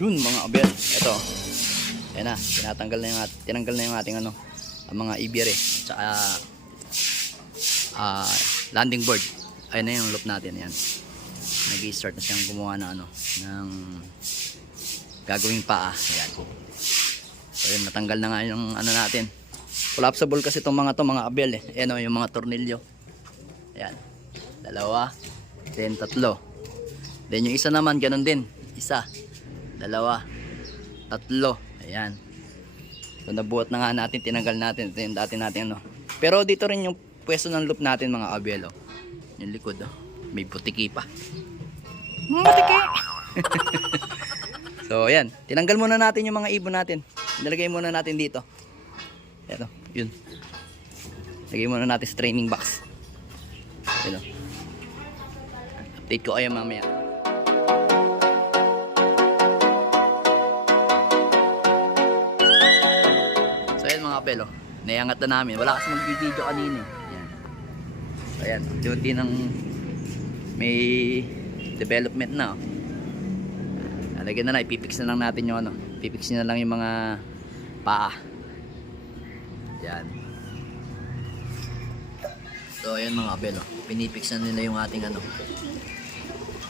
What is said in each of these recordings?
Yun mga abel. Ito. Ayan na. Tinatanggal na yung, at- tinanggal na yung ating ano, ang mga ibire. Tsaka ah, landing board. Ayan na yung loop natin. Ayan. Nag-i-start na siyang gumawa na ano, ng gagawing paa. Ayan. So yun, natanggal na nga yung ano natin. Collapsible kasi itong mga to, mga abel eh. Ayan o, yung mga tornilyo. Ayan. Dalawa. Then tatlo. Then yung isa naman, ganun din. Isa. Dalawa. Tatlo. Ayan. So nabuhat na nga natin, tinanggal natin. Ito yung dati natin ano. Pero dito rin yung pwesto ng loop natin mga abel oh. Yung likod oh. May butiki pa. Butiki! so ayan. Tinanggal muna natin yung mga ibon natin. Nilagay muna natin dito. Ito. Yun. Lagay muna natin sa training box. Ito. Update ko kayo mamaya. So ayan mga pelo, nayangat na namin. Wala kasi mag-video kanina. eh. Ayan. So ayan, duty ng may development na. oh. Lalagyan na lang, ipipix na lang natin yung ano. Ipipix na lang yung mga paa. Yan. So ayan mga pelo, pinipix na nila yung ating ano.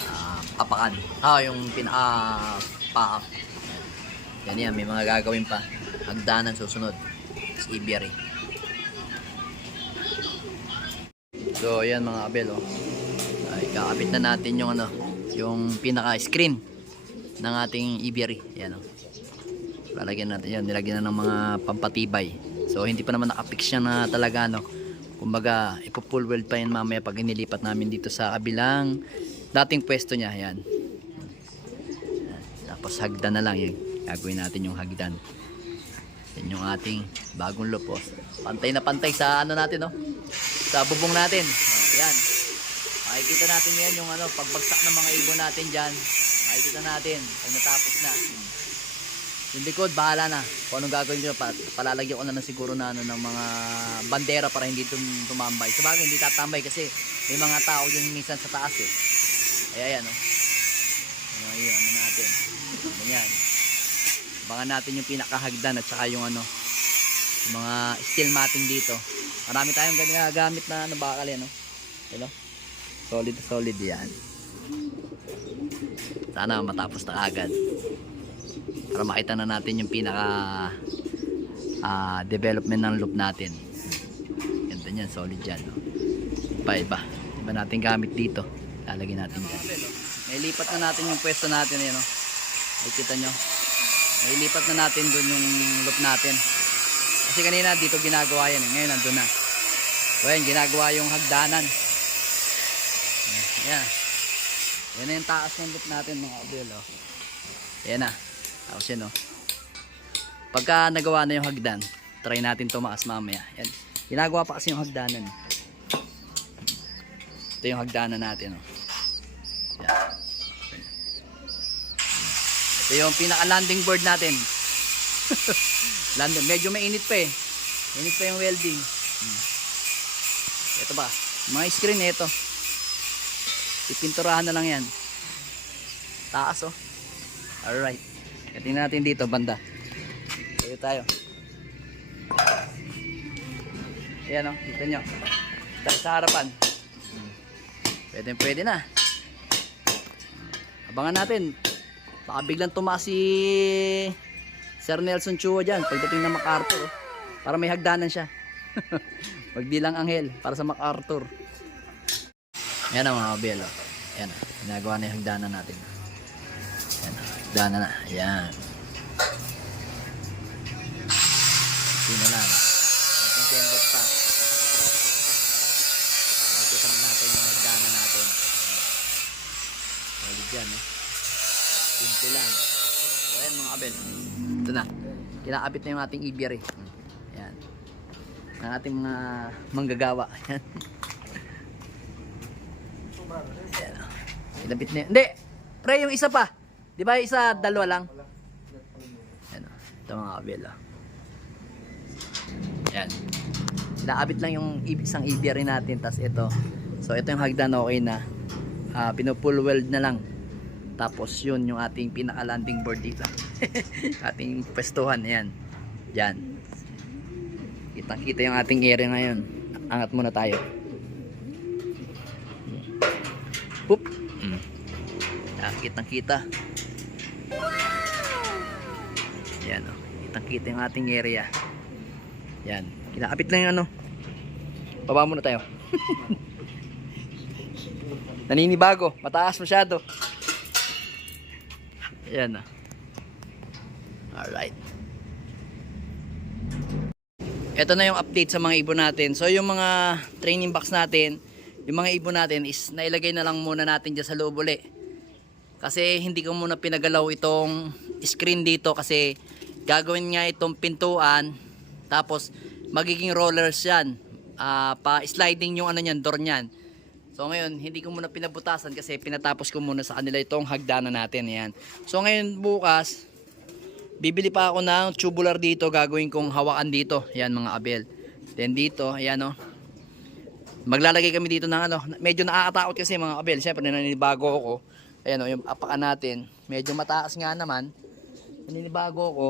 ah, papakan. Ah, yung pinaka paa. Yan yan, may mga gagawin pa. Hagdanan susunod. Tapos ibiari. So, ayan mga abel, oh. Ay, kakabit na natin yung ano, yung pinaka-screen ng ating ibiari. Ayan, oh. Lalagyan natin yan. Nilagyan na ng mga pampatibay. So, hindi pa naman nakapix siya na talaga, no. Kumbaga, ipo-full weld pa yan mamaya pag inilipat namin dito sa kabilang dating pwesto niya. Ayan. Tapos hagdan na lang yun. Gagawin natin yung hagdan. Yan yung ating bagong loop. Oh. Pantay na pantay sa ano natin, oh. Sa bubong natin. Yan. Makikita natin yan yung ano, pagbagsak ng mga ibon natin dyan. Makikita natin pag natapos na. Yung likod, bahala na. Kung anong gagawin nyo, pa, palalagyan ko na lang siguro na ano, ng mga bandera para hindi tum tumambay. Sa bagay, hindi tatambay kasi may mga tao dyan minsan sa taas eh. Kaya yan, oh. Yung, yung ano natin. Ganyan. Abangan natin yung pinakahagdan at saka yung ano, yung mga steel matting dito. Marami tayong ginagamit na ano bakal yan, no? Hello? Solid solid yan. Sana matapos na agad. Para makita na natin yung pinaka ah, development ng loop natin. Ganda yan, solid yan. No? Iba, iba. Iba natin gamit dito. Lalagyan natin dyan. Nailipat na natin yung pwesto natin. Yan, no? Nakikita nyo? Nailipat na natin dun yung loop natin. Kasi kanina dito ginagawa yan. Eh. Ngayon nandun na. So yan, ginagawa yung hagdanan. Yan. Yan na yung taas ng loop natin mga abel. Oh. Yan na. Tapos yan oh. Pagka nagawa na yung hagdan, try natin tumaas mamaya. Yan. Ginagawa pa kasi yung hagdanan. Ito yung hagdanan natin. Oh. Yan. Ito yung pinaka landing board natin. landing. Medyo mainit pa eh. Mainit pa yung welding. Hmm. Ito ba? Mga screen ito. Ipinturahan na lang yan. Taas oh. Alright. Tingnan natin dito banda. Dito tayo. Ayan o, kita nyo. Tayo sa harapan. Pwede, pwede na. Abangan natin. Baka biglang tumaas si Sir Nelson Chua dyan pagdating ng MacArthur. Para may hagdanan siya. Magdilang anghel para sa MacArthur. Yan ang mga kabel. Oh. Yan. oh. Ginagawa na yung hagdanan natin. Yan. oh. Hagdanan na. Yan. Sino lang. Ating tembot pa. Makikita natin yung hagdanan natin. Solid yan. Eh. Simple lang. Ayan mga kabel. Ito na. Kinakabit na yung ating ibir eh. Yan. Ang ating mga manggagawa. Yan. Yan. oh. Kinabit na yun. Hindi! Pre, yung isa pa. Di ba isa, dalawa lang? Yan. oh. Ito mga kabel. Oh. Yan. Naabit lang yung ib- isang rin natin. Tapos ito. So ito yung hagdan okay na. Ah, pinupull weld na lang. Tapos yun yung ating pinaka landing board dito. ating pwestuhan, ayan. Diyan. Kitang kita yung ating area ngayon. Angat muna tayo. Boop. Mm. Yan, kitang kita. Yan o. Kitang kita yung ating area. Yan. Kinakapit lang yung ano. Baba muna tayo. Naninibago. Mataas masyado. Yan o. Alright. Ito na yung update sa mga ibon natin. So yung mga training box natin, yung mga ibon natin is nailagay na lang muna natin dyan sa loob uli. Kasi hindi ko muna pinagalaw itong screen dito kasi gagawin nga itong pintuan tapos magiging rollers yan. Ah, pa sliding yung ano niyan, door niyan. So ngayon, hindi ko muna pinabutasan kasi pinatapos ko muna sa kanila itong hagdanan natin. Yan. So ngayon bukas, bibili pa ako ng tubular dito, gagawin kong hawakan dito. Yan mga abel. Then dito, ayan oh. Maglalagay kami dito ng ano, medyo nakakatakot kasi mga abel. Siyempre naninibago ako. Ayan oh, yung apakan natin. Medyo mataas nga naman. Naninibago ako.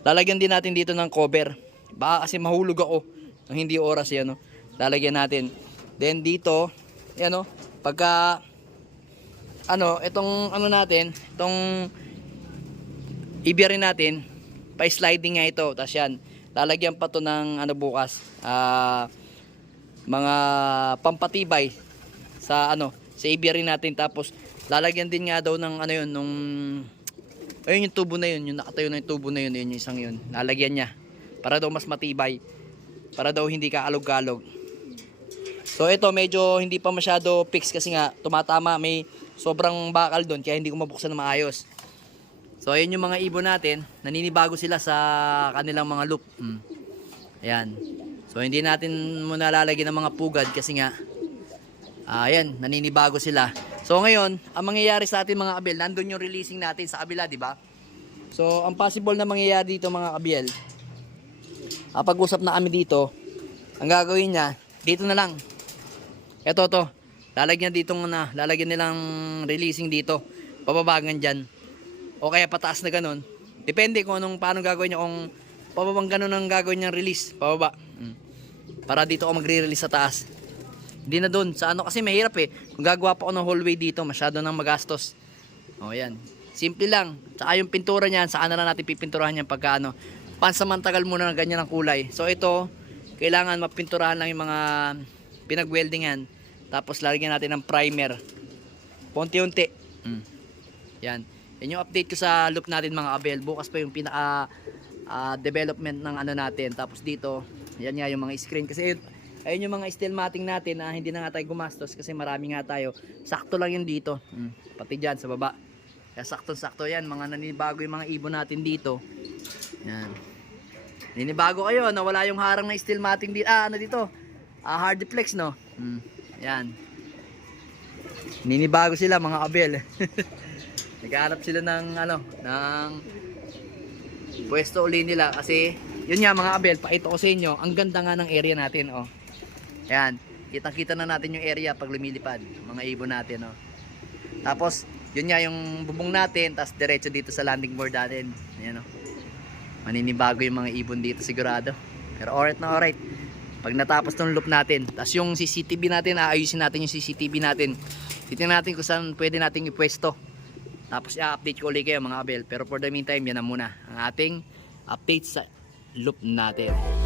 Lalagyan din natin dito ng cover. Baka kasi mahulog ako ng hindi oras yan oh. Lalagyan natin. Then dito, ayan oh, pagka ano, itong ano natin, itong ibiyarin natin, pa-sliding nga ito. Tapos yan, lalagyan pa to ng ano bukas, ah, mga pampatibay sa ano, sa ibiyarin natin. Tapos lalagyan din nga daw ng ano yun, nung, ayun yung tubo na yun, yung nakatayo na yung tubo na yun, yun yung isang yun. Lalagyan niya, para daw mas matibay, para daw hindi ka alog-alog. So ito medyo hindi pa masyado fix kasi nga tumatama may sobrang bakal doon kaya hindi ko mabuksan na maayos. So ayun yung mga ibon natin, naninibago sila sa kanilang mga loop. Mm. Ayan. So hindi natin muna lalagyan ng mga pugad kasi nga ah, ayan, naninibago sila. So ngayon, ang mangyayari sa atin mga kabel, nandun yung releasing natin sa kabila, di ba? So ang possible na mangyayari dito mga kabel, ah, pag-usap na kami dito, ang gagawin niya, dito na lang. Ito to. Lalagyan dito na, lalagyan nilang releasing dito. Pababagan diyan. O kaya pataas na ganun. Depende kung anong paano gagawin niya kung pababang ganun ang gagawin niyang release, pababa. Mm. Para dito ako magre-release sa taas. Hindi na doon sa ano kasi mahirap eh. Kung gagawa pa ako ng hallway dito, masyado nang magastos. O yan. Simple lang. Tsaka yung pintura niyan, saan na lang natin pipinturahan yan pagka ano. Pansamantagal muna ng ganyan ang kulay. So ito, kailangan mapinturahan lang yung mga pinag-weldingan. Tapos lalagyan natin ng primer. Punti-unti. Mm. Yan. Yan yung update ko sa loop natin mga abel. Bukas pa yung pinaka ah, development ng ano natin. Tapos dito, yan nga yung mga screen. Kasi yun, ayun yung mga steel matting natin na hindi na nga tayo gumastos kasi marami nga tayo. Sakto lang yun dito. Mm. Pati dyan sa baba. Kaya sakto-sakto yan. Mga naninibago yung mga ibon natin dito. Yan. Ninibago kayo, nawala yung harang na steel matting dito. Ah, ano dito? Ah, hard flex, no? Hmm. Yan. Ninibago sila mga abel. Naghahanap sila ng ano, ng pwesto uli nila kasi yun nga mga abel, pakita ko sa inyo, ang ganda nga ng area natin, oh. Yan. Kitang-kita na natin yung area pag lumilipad, mga ibon natin, oh. Tapos, yun nga yung bubong natin, tapos diretso dito sa landing board natin. Ayan, oh maninibago yung mga ibon dito sigurado pero alright na alright pag natapos tong loop natin tapos yung CCTV natin aayusin natin yung CCTV natin. Titingnan natin kung saan pwede nating ipwesto. Tapos i-update ko ulit kayo mga abel pero for the meantime yan na muna ang ating update sa loop natin